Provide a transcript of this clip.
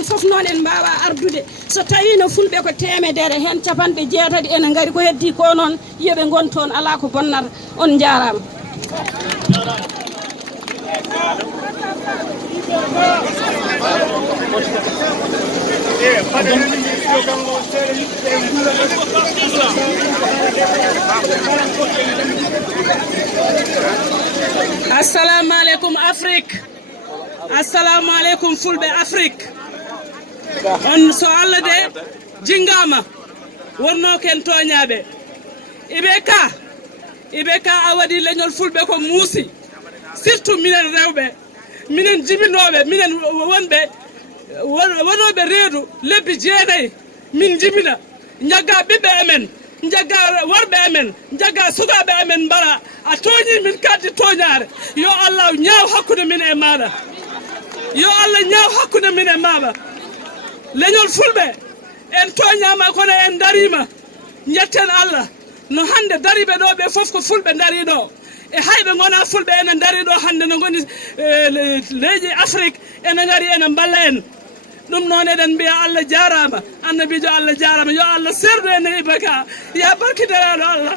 enen fof noon en mbawa ardude so tawi no fulɓe ko temedere hen capanɗe jeetati ene gaari ko heddi ko noon yoɓe gon toon ala ko bonnata on jarama. Assalamu alaikum Afrique, assalamu alaikum fulɓe Afrique. On so Allah de jingama wonno ken toñaɓe iɓe ka a waɗi leñol fulɓe ko muusi surtout minen rewɓe minen jibinoɓe minen wonɓe wonoɓe reedu lebbi 9 min jibina jagga ɓiɓɓe amen jagga worɓe amen jagga sukaɓe amen mbara a tooñi min kaddi toñare yo Allah ñaaw hakkude min e maɗa yo Allah ñaaw hakkude min e maɗa leñol fulɓe en toñama kono en darima jetten Allah no hande dariɓe ɗo ɓe foof ko fulɓe dariɗo e hayɓe gona fulɓe ene dariɗo hande no goni leydi Afrique ene gari ene balla en ɗum noon eɗen mbiya Allah jarama annabijo Allah jarama yo Allah serdu ene ibaka ya barkideraɗo Allah.